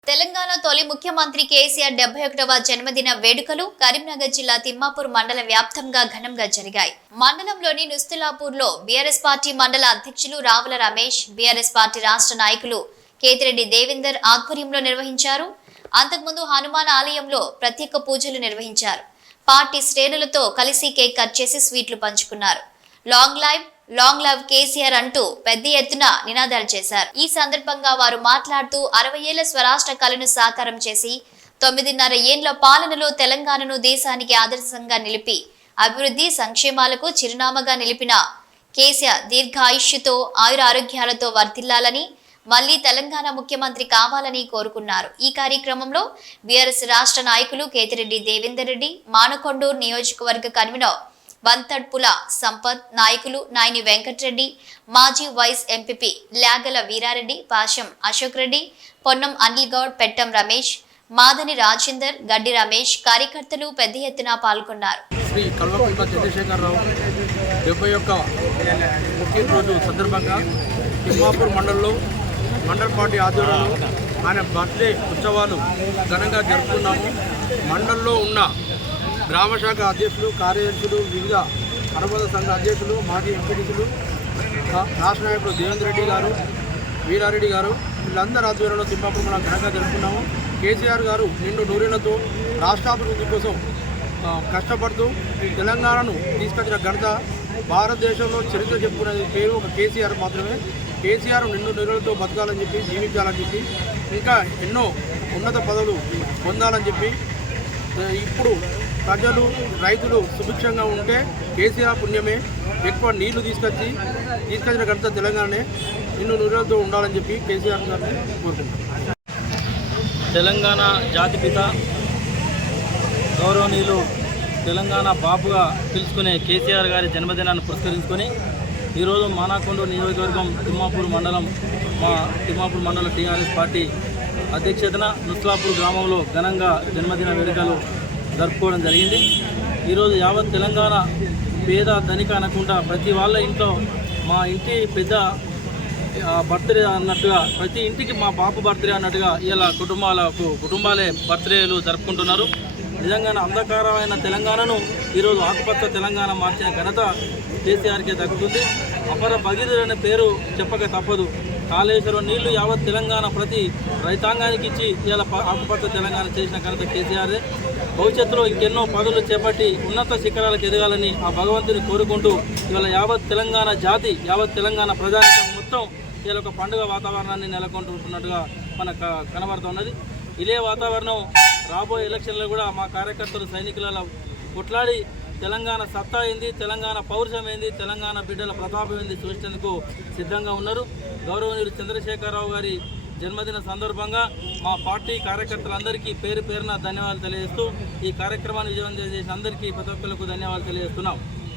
తెలంగాణ తొలి ముఖ్యమంత్రి కేసీఆర్ 71వ జన్మదిన వేడుకలు కరీంనగర్ జిల్లా తిమ్మాపూర్ మండల వ్యాప్తంగా ఘనంగా జరిగాయి. మండలంలోని నుస్తులాపూర్లో బీఆర్ఎస్ పార్టీ మండల అధ్యక్షులు రావుల రమేష్, బీఆర్ఎస్ పార్టీ రాష్ట్ర నాయకులు కేతిరెడ్డి దేవేందర్ ఆధ్వర్యంలో నిర్వహించారు. అంతకుముందు హనుమాన్ ఆలయంలో ప్రత్యేక పూజలు నిర్వహించారు. పార్టీ శ్రేణులతో కలిసి కేక్ కట్ చేసి స్వీట్లు పంచుకున్నారు. లాంగ్ లైవ్ కేసీఆర్ అంటూ పెద్ద ఎత్తున నినాదాలు చేశారు. ఈ సందర్భంగా వారు మాట్లాడుతూ 60 ఏళ్ల స్వరాష్ట్ర కళను సాకారం చేసి 9.5 ఏళ్ల పాలనలో తెలంగాణను దేశానికి ఆదర్శంగా నిలిపి అభివృద్ధి సంక్షేమాలకు చిరునామాగా నిలిపిన కేసీఆర్ దీర్ఘాయుష్యుతో ఆయురారోగ్యాలతో వర్ధిల్లాలని, మళ్లీ తెలంగాణ ముఖ్యమంత్రి కావాలని కోరుకున్నారు. ఈ కార్యక్రమంలో బీఆర్ఎస్ రాష్ట్ర నాయకులు కేతిరెడ్డి దేవేందర్ రెడ్డి, మానకొండూరు నియోజకవర్గ కన్వీనర్ వంతడ్పుల సంపత్, నాయకులు నాయని వెంకటరెడ్డి, మాజీ వైస్ ఎంపీపీ ల్యాగల వీరారెడ్డి, పాశం అశోక్ రెడ్డి, పొన్నం అనిల్ గౌడ్, పెట్టం రమేష్, మాదని రాజేందర్, గడ్డి రమేష్ కార్యకర్తలు పెద్ద ఎత్తున పాల్గొన్నారు. శ్రీ కల్వకుంట్ల చంద్రశేఖరరావు 71వ పుట్టినరోజు సందర్భంగా తిమ్మాపూర్ మండలంలో మండల పార్టీ ఆధ్వర్యంలో ఆయన బర్త్డే ఉత్సవాలు ఘనంగా జరుపుకున్నాము. మండలంలో ఉన్న గ్రామశాఖ అధ్యక్షులు, కార్యదర్శులు, వివిధ అనుబంధ సంఘ అధ్యక్షులు, మాజీ ఎంపీటీసీలు, రాష్ట్ర నాయకులు దేవేంద్ర రెడ్డి గారు, వీరారెడ్డి గారు వీళ్ళందరూ ఆధ్వర్యంలో తిమ్మాపూర్ మనం ఘనంగా జరుపుకున్నాము. కేసీఆర్ గారు నిండు నూరేళ్లతో రాష్ట్రాభివృద్ధి కోసం కష్టపడుతూ తెలంగాణను తీసుకొచ్చిన ఘనత భారతదేశంలో చరిత్ర చెప్పుకునే పేరు ఒక కేసీఆర్ మాత్రమే. కేసీఆర్ నిండు నూరేళ్లతో బతకాలని చెప్పి, జీవించాలని చెప్పి, ఇంకా ఎన్నో ఉన్నత పదవులు పొందాలని చెప్పి, ఇప్పుడు ప్రజలు రైతులు సుభిక్షంగా ఉంటే కేసీఆర్ పుణ్యమే. ఎక్కువ నీళ్లు తీసుకొచ్చిన ఘనత తెలంగాణనే. నిన్ను నూరేళ్లతో ఉండాలని చెప్పి కేసీఆర్ గారిని కోరుకుంటున్నాను. తెలంగాణ జాతిపిత గౌరవనీయులు తెలంగాణ బాబుగా పిలుచుకునే కేసీఆర్ గారి జన్మదినాన్ని పురస్కరించుకొని ఈరోజు మానకొండూరు నియోజకవర్గం తిమ్మాపూర్ మండల టీఆర్ఎస్ పార్టీ అధ్యక్షతన నుస్లాపూర్ గ్రామంలో ఘనంగా జన్మదిన వేడుకలు జరుపుకోవడం జరిగింది. ఈరోజు యావత్ తెలంగాణ పేద ధనిక అనకుండా ప్రతి వాళ్ళ ఇంట్లో మా ఇంటి పెద్ద బర్త్డే అన్నట్టుగా, ప్రతి ఇంటికి మా బాపు బర్త్డే అన్నట్టుగా ఇలా కుటుంబాలే బర్త్డేలు జరుపుకుంటున్నారు. నిజంగా అంధకారమైన తెలంగాణను ఈరోజు ఆకుపచ్చ తెలంగాణ మార్చిన ఘనత కేసీఆర్కే దక్కుతుంది. అపర భగీరథుడు అనే పేరు చెప్పక తప్పదు. కాళేశ్వరం నీళ్లు యావత్ తెలంగాణ ప్రతి రైతాంగానికి ఇచ్చి ఇలా ఆకుపచ్చ తెలంగాణ చేసిన ఘనత కేసీఆర్దే. భవిష్యత్తులో ఇంకెన్నో పదవులు చేపట్టి ఉన్నత శిఖరాలకు ఎదగాలని ఆ భగవంతుని కోరుకుంటూ ఇవాళ యావత్ తెలంగాణ జాతి, యావత్ తెలంగాణ ప్రజానికం మొత్తం ఇలా ఒక పండుగ వాతావరణాన్ని నెలకొంటున్నట్టుగా మనకు కనబడుతున్నది. ఇదే వాతావరణం రాబోయే ఎలక్షన్లో కూడా మా కార్యకర్తలు సైనికులలో కొట్లాడి తెలంగాణ సత్తా ఏంది, తెలంగాణ పౌరుషం ఏంది, తెలంగాణ బిడ్డల ప్రతాపం ఏంది చూసేందుకు సిద్ధంగా ఉన్నారు. గౌరవనీయులు చంద్రశేఖరరావు గారి జన్మదిన సందర్భంగా మా పార్టీ కార్యకర్తలందరికీ పేరు పేరున ధన్యవాదాలు తెలియజేస్తూ ఈ కార్యక్రమాన్ని విజయవంతం చేసిన అందరికీ ప్రతి ఒక్కరికి ధన్యవాదాలు తెలియజేస్తున్నాం.